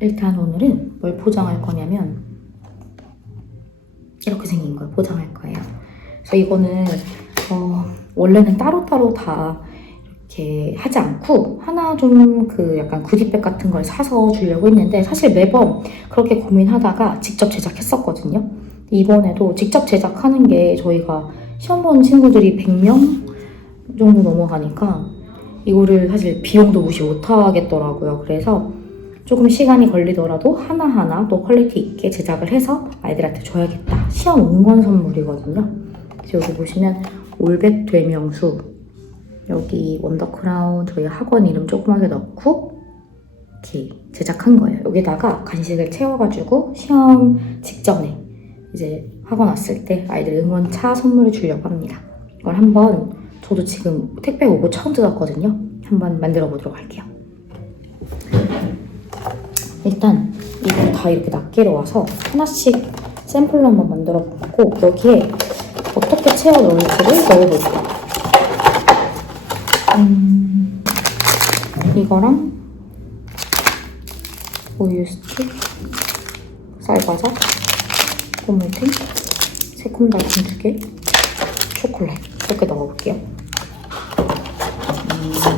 일단 오늘은 뭘 포장할 거냐면 이렇게 생긴 걸 포장할 거예요. 그래서 이거는 어, 원래는 따로따로 다 이렇게 하지 않고 하나 좀 그 약간 구디백 같은 걸 사서 주려고 했는데 사실 매번 그렇게 고민하다가 직접 제작했었거든요. 이번에도 직접 제작하는 게 저희가 시험 보는 친구들이 100명 정도 넘어가니까 이거를 사실 비용도 무시 못 하겠더라고요. 그래서 조금 시간이 걸리더라도 하나하나 또 퀄리티 있게 제작을 해서 아이들한테 줘야겠다. 시험 응원 선물이거든요. 여기 보시면 올백 되명수 여기 원더크라운 저희 학원 이름 조그맣게 넣고 이렇게 제작한 거예요. 여기다가 간식을 채워가지고 시험 직전에 이제 학원 왔을 때 아이들 응원차 선물을 주려고 합니다. 이걸 한번 저도 지금 택배 오고 처음 뜯었거든요. 한번 만들어 보도록 할게요. 일단 이거 다 이렇게 낱개로 와서 하나씩 샘플로 한번 만들어 보고 여기에 어떻게 채워 넣을지를 넣어볼게요. 음, 이거랑 우유 스틱, 쌀과자, 고물탱, 새콤달콤 두 개, 초콜릿 이렇게 넣어볼게요. 음,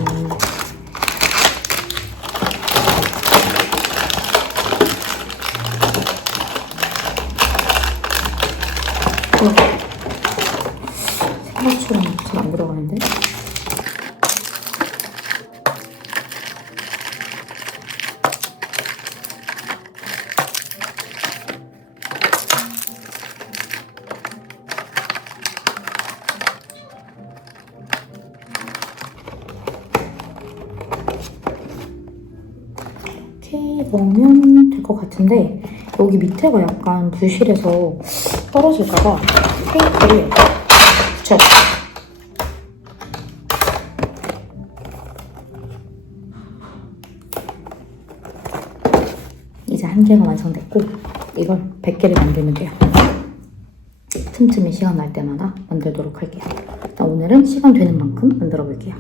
것 같은데 여기 밑에가 약간 부실해서 떨어질까봐 테이프를 붙여요. 이제 한 개가 완성됐고 이걸 100개를 만들면 돼요. 틈틈이 시간 날 때마다 만들도록 할게요. 일단 오늘은 시간 되는 만큼 만들어 볼게요.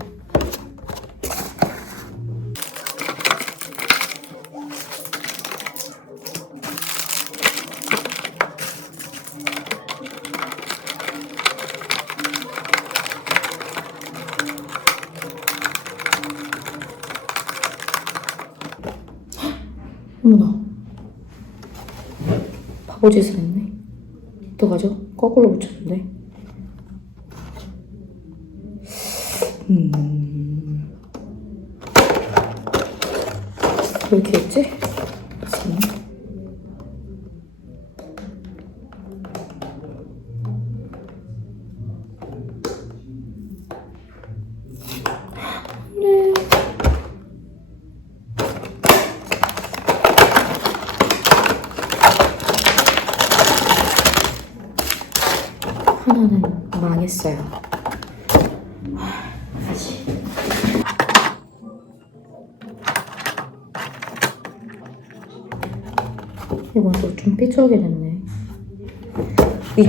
어머나. 바보짓을 했네. 어떡하죠? 거꾸로 붙였는데. 음. 왜 이렇게 했지? 잠시만요. 네. 하나는 망했어요. 하, 다시. 이건 또좀 삐뚤게 됐네. 이.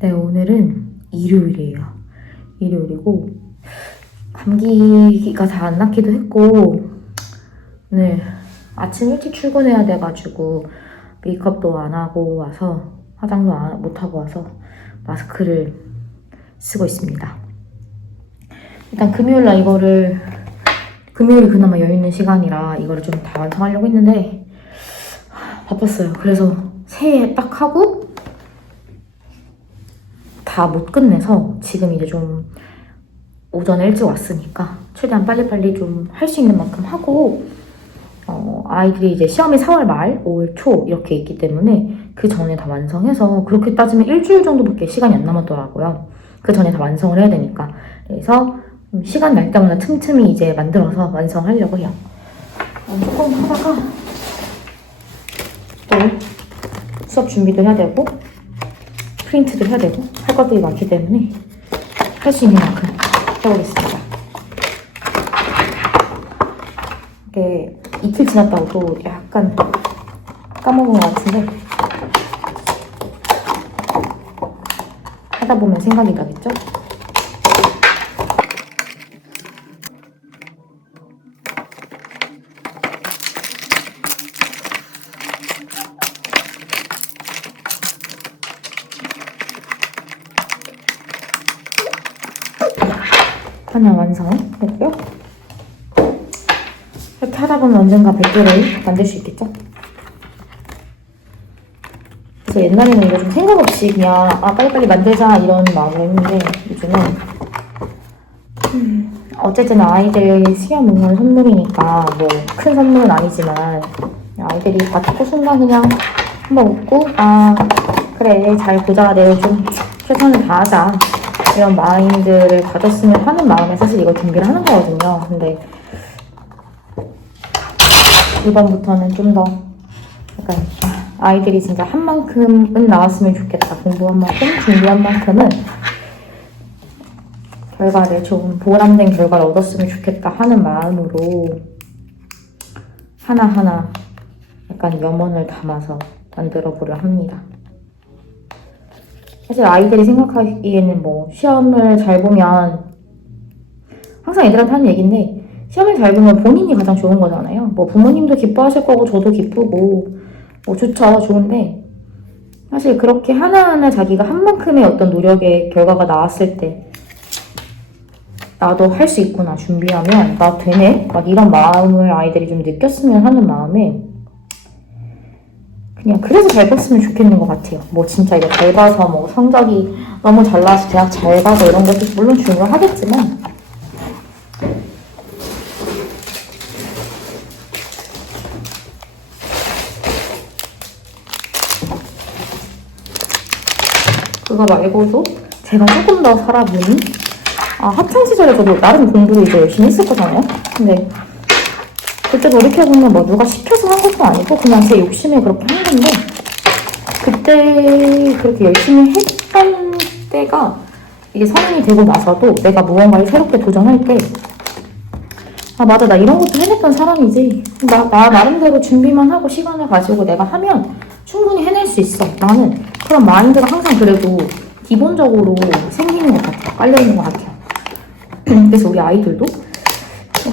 네, 오늘은 일요일이에요. 일요일이고 감기가 다안 낫기도 했고 오늘 아침 일찍 출근해야 돼가지고 메이크업도 안 하고 와서 화장도 안, 못 하고 와서 마스크를 쓰고 있습니다. 일단 금요일 날 이거를 금요일이 그나마 여유 있는 시간이라 이거를 좀 다 완성하려고 했는데 하, 바빴어요. 그래서 새해 딱 하고 다 못 끝내서 지금 이제 좀 오전에 일찍 왔으니까 최대한 빨리빨리 좀 할 수 있는 만큼 하고 어, 아이들이 이제 시험이 4월 말, 5월 초 이렇게 있기 때문에 그 전에 다 완성해서 그렇게 따지면 일주일 정도밖에 시간이 안 남았더라고요. 그 전에 다 완성을 해야 되니까. 그래서 좀 시간 날 때마다 틈틈이 이제 만들어서 완성하려고 해요. 어, 조금 하다가 또 수업 준비도 해야 되고 프린트도 해야 되고 할 것들이 많기 때문에 할 수 있는 만큼 갔다 오겠습니다. 이게 이틀 지났다고 또 약간 까먹은 것 같은데 하다 보면 생각이 나겠죠? 이렇게 하다 보면 언젠가 100개를 만들 수 있겠죠? 그래서 옛날에는 이거 좀 생각 없이 그냥 아 빨리빨리 만들자 이런 마음으로 했는데 요즘은 음, 어쨌든 아이들 시험 응원 선물이니까 뭐 큰 선물은 아니지만 아이들이 받고 순간 그냥 한번 웃고 아 그래 잘 보자 내가 좀 최선을 다하자 이런 마인드를 가졌으면 하는 마음에 사실 이걸 준비를 하는 거거든요 근데 이번부터는 좀 더 약간 아이들이 진짜 한 만큼은 나왔으면 좋겠다. 공부한 만큼, 준비한 만큼은 결과를 좀 보람된 결과를 얻었으면 좋겠다 하는 마음으로 하나하나 약간 염원을 담아서 만들어 보려 합니다. 사실 아이들이 생각하기에는 뭐 시험을 잘 보면 항상 애들한테 하는 얘기인데 시험을 잘 보면 본인이 가장 좋은 거잖아요. 뭐 부모님도 기뻐하실 거고 저도 기쁘고 뭐 좋죠. 좋은데 사실 그렇게 하나하나 자기가 한 만큼의 어떤 노력의 결과가 나왔을 때 나도 할 수 있구나 준비하면 나 되네 막 이런 마음을 아이들이 좀 느꼈으면 하는 마음에 그냥 그래서 잘 봤으면 좋겠는 것 같아요. 뭐 진짜 이거 잘 봐서 뭐 성적이 너무 잘 나와서 대학 잘 가서 이런 것도 물론 중요하겠지만 그거 말고도 제가 조금 더 살아보니 아 학창 시절에 저도 나름 공부를 이제 열심히 했었거든요. 근데 그때 돌이켜보면 뭐 누가 시켜서 한 것도 아니고 그냥 제 욕심에 그렇게 한 건데 그때 그렇게 열심히 했던 때가 이게 성인이 되고 나서도 내가 무언가를 새롭게 도전할 때 아 맞아 나 이런 것도 해냈던 사람이지 나, 나 나름대로 준비만 하고 시간을 가지고 내가 하면 충분히 해낼 수 있어. 나는 그런 마인드가 항상 그래도 기본적으로 생기는 것 같아요 깔려있는 것 같아요 그래서 우리 아이들도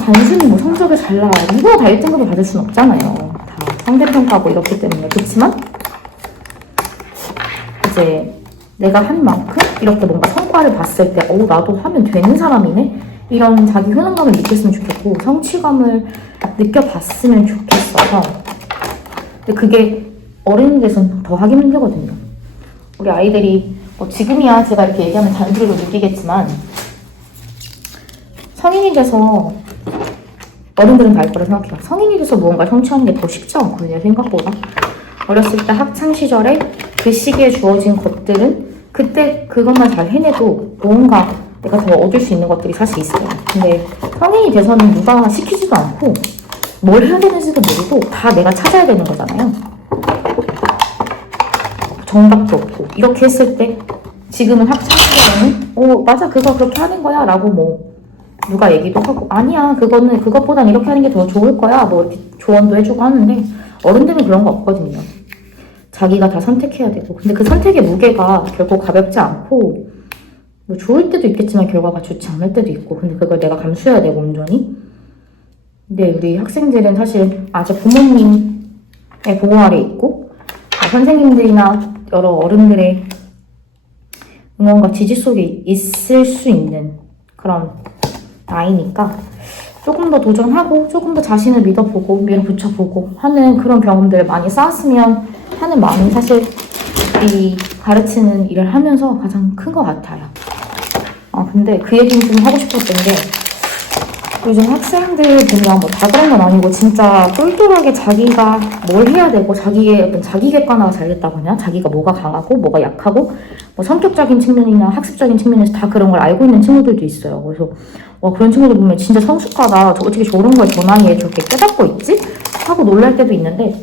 단순히 뭐 성적이 잘 나와 누구나 다 1등급을 받을 순 없잖아요. 다 상대평가고 이렇기 때문에. 그렇지만 이제 내가 한 만큼 이렇게 뭔가 성과를 봤을 때, 어, 나도 하면 되는 사람이네? 이런 자기 효능감을 느꼈으면 좋겠고, 성취감을 느껴봤으면 좋겠어서. 근데 그게 어른이 돼서는 더 하기 힘들거든요. 우리 아이들이, 뭐 지금이야 제가 이렇게 얘기하면 잔소리로 느끼겠지만, 성인이 돼서, 어른들은 다 알 거라 생각해요. 성인이 돼서 무언가 성취하는 게 더 쉽지 않거든요, 생각보다. 어렸을 때 학창 시절에 그 시기에 주어진 것들은 그때 그것만 잘 해내도 뭔가 내가 더 얻을 수 있는 것들이 사실 있어요. 근데 성인이 돼서는 누가 시키지도 않고 뭘 해야 되는지도 모르고 다 내가 찾아야 되는 거잖아요. 정답도 없고. 이렇게 했을 때 지금은 학창 시절에는 어 맞아 그거 그렇게 하는 거야? 라고 뭐 누가 얘기도 하고. 아니야 그거는 그것보단 이렇게 하는 게 더 좋을 거야. 뭐 이렇게 조언도 해주고 하는데 어른들은 그런 거 없거든요. 자기가 다 선택해야 되고. 근데 그 선택의 무게가 결코 가볍지 않고 뭐 좋을 때도 있겠지만 결과가 좋지 않을 때도 있고. 근데 그걸 내가 감수해야 되고 온전히. 근데 우리 학생들은 사실 아직 부모님의 보호 아래 있고 아, 선생님들이나 여러 어른들의 응원과 지지 속에 있을 수 있는 그런 나이니까 조금 더 도전하고 조금 더 자신을 믿어보고 밀어붙여보고 하는 그런 경험들을 많이 쌓았으면 하는 마음이 사실 이 가르치는 일을 하면서 가장 큰 것 같아요. 아 근데 그 얘기는 좀 하고 싶었던 게 요즘 학생들 보면 뭐 다 그런 건 아니고 진짜 똘똘하게 자기가 뭘 해야 되고 자기의 어떤 자기 객관화가 잘 됐다거나 자기가 뭐가 강하고 뭐가 약하고 뭐 성격적인 측면이나 학습적인 측면에서 다 그런 걸 알고 있는 친구들도 있어요. 그래서 와 그런 친구들 보면 진짜 성숙하다. 저 어떻게 저런 걸 저 나이에 저렇게 깨닫고 있지? 하고 놀랄 때도 있는데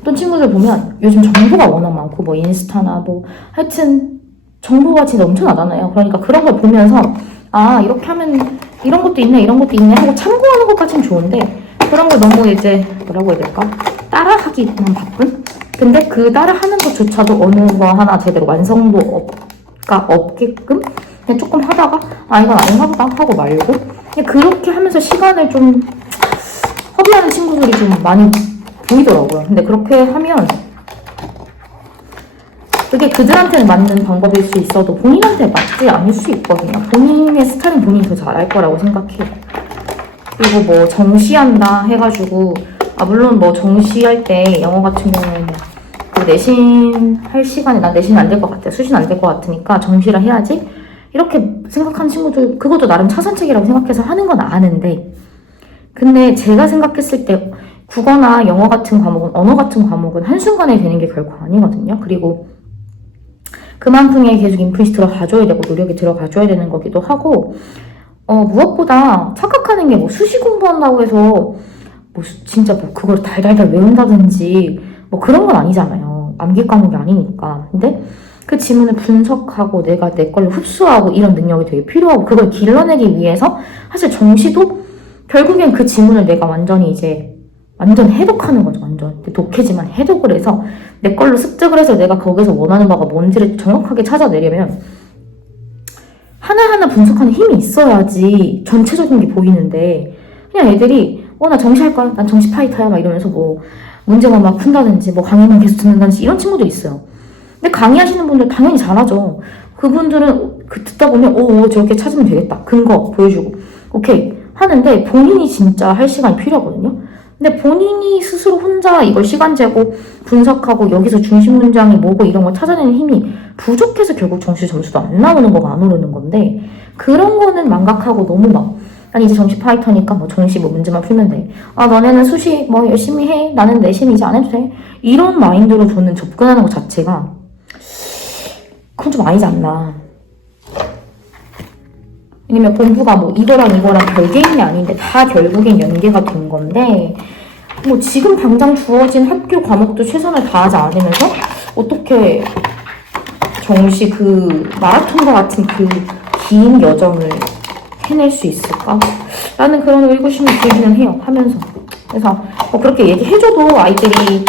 어떤 친구들 보면 요즘 정보가 워낙 많고 뭐 인스타나 뭐 하여튼 정보가 진짜 넘쳐나잖아요. 그러니까 그런 걸 보면서 아 이렇게 하면 이런 것도 있네 이런 것도 있네 하고 참고하는 것까지는 좋은데 그런 걸 너무 이제 뭐라고 해야 될까 따라하기만 바쁜? 근데 그 따라하는 것조차도 어느 거 하나 제대로 완성도 없게끔 그냥 조금 하다가 아 이건 아닌가 보다 하고 말고 그냥 그렇게 하면서 시간을 좀 허비하는 친구들이 좀 많이 보이더라고요. 근데 그렇게 하면 그게 그들한테는 맞는 방법일 수 있어도 본인한테 맞지 않을 수 있거든요. 본인의 스타일은 본인이 더 잘 알 거라고 생각해요. 그리고 뭐 정시한다 해가지고 아 물론 뭐 정시할 때 영어 같은 경우에는 그 내신 할 시간에 난 내신 안 될 것 같아 수신 안 될 것 같으니까 정시를 해야지 이렇게 생각하는 친구들 그것도 나름 차선책이라고 생각해서 하는 건 아는데 근데 제가 생각했을 때 국어나 영어 같은 과목은 언어 같은 과목은 한순간에 되는 게 결코 아니거든요 그리고 그만큼의 계속 인풋이 들어가줘야 되고 노력이 들어가줘야 되는 거기도 하고 어, 무엇보다 착각하는 게 뭐 수시 공부한다고 해서 뭐 수- 진짜 뭐 그걸 달달달 외운다든지 뭐 그런 건 아니잖아요. 암기 과목이 아니니까. 근데 그 지문을 분석하고 내가 내 걸로 흡수하고 이런 능력이 되게 필요하고 그걸 길러내기 위해서 사실 정시도 결국엔 그 지문을 내가 완전히 이제 완전 해독하는 거죠. 완전. 독해지만 해독을 해서 내 걸로 습득을 해서 내가 거기서 원하는 바가 뭔지를 정확하게 찾아내려면 하나하나 분석하는 힘이 있어야지 전체적인 게 보이는데 그냥 애들이 어 나 정시 할 거야 난 정시 파이터야? 막 이러면서 뭐 문제만 막 푼다든지 뭐 강의만 계속 듣는다든지 이런 친구도 있어요. 근데 강의하시는 분들 당연히 잘하죠. 그분들은 그 듣다 보면 오 오, 저렇게 찾으면 되겠다. 근거 보여주고. 오케이. 하는데 본인이 진짜 할 시간이 필요하거든요 근데 본인이 스스로 혼자 이걸 시간 재고 분석하고 여기서 중심 문장이 뭐고 이런 걸 찾아내는 힘이 부족해서 결국 정시 점수도 안 나오는 거가 안 오르는 건데 그런 거는 망각하고 너무 막 아니 이제 정시 파이터니까 뭐 정시 뭐 문제만 풀면 돼. 아 너네는 수시 뭐 열심히 해. 나는 내신 이제 안 해도 돼. 이런 마인드로 저는 접근하는 것 자체가 그건 좀 아니지 않나. 왜냐면 공부가 뭐 이거랑 이거랑 별개인 게 아닌데 다 결국엔 연계가 된 건데 뭐 지금 당장 주어진 학교 과목도 최선을 다하지 않으면서 어떻게 정시 그 마라톤과 같은 그 긴 여정을 해낼 수 있을까? 라는 그런 의구심이 들기는 해요, 하면서. 그래서 뭐 그렇게 얘기해줘도 아이들이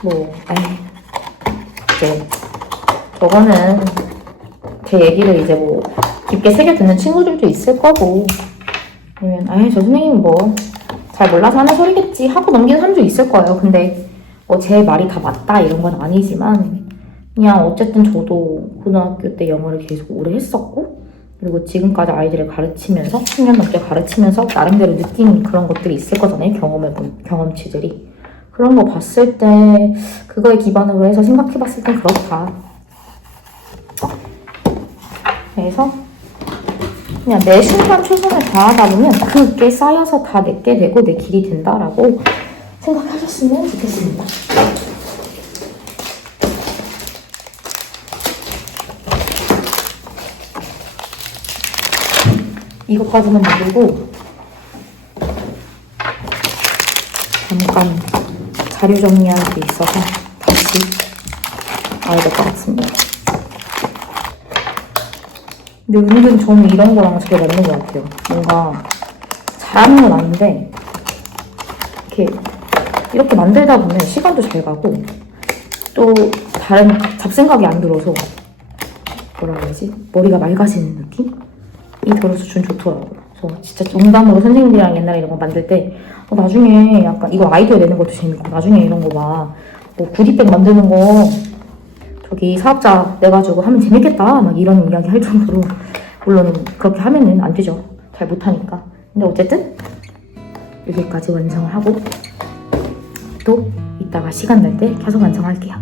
뭐, 에이, 이제 저거는 제 얘기를 이제 뭐 깊게 새겨 듣는 친구들도 있을 거고 아니면 아이 저 선생님 뭐 잘 몰라서 하는 소리겠지 하고 넘기는 사람도 있을 거예요. 근데 뭐 제 말이 다 맞다 이런 건 아니지만 그냥 어쨌든 저도 고등학교 때 영어를 계속 오래 했었고 그리고 지금까지 아이들을 가르치면서 10년 넘게 가르치면서 나름대로 느낀 그런 것들이 있을 거잖아요. 경험해 본 경험치들이 그런 거 봤을 때 그거에 기반으로 해서 생각해 봤을 땐 그렇다. 그래서 그냥 내 순간 최선을 다하다 보면 그게 쌓여서 다 내게 되고 내 길이 된다라고 생각하셨으면 좋겠습니다. 이것까지만 누르고 잠깐 자료 정리할 게 있어서 다시 와야 될 것 같습니다. 근데 은근 저는 이런 거랑 제일 맞는 것 같아요. 뭔가 잘하는 건 아닌데 이렇게 이렇게 만들다 보면 시간도 잘 가고 또 다른 잡생각이 안 들어서 뭐라 그러지? 머리가 맑아지는 느낌 이 들어서 전 좋더라고요. 그래서 진짜 농담으로 선생님들이랑 옛날에 이런 거 만들 때 어, 나중에 약간 이거 아이디어 내는 것도 재밌고 나중에 이런 거 막 뭐 구디백 만드는 거 저기 사업자 내가지고 하면 재밌겠다. 막 이런 이야기 할 정도로 물론 그렇게 하면은 안 되죠. 잘 못하니까. 근데 어쨌든 여기까지 완성을 하고 또 이따가 시간 날 때 계속 완성할게요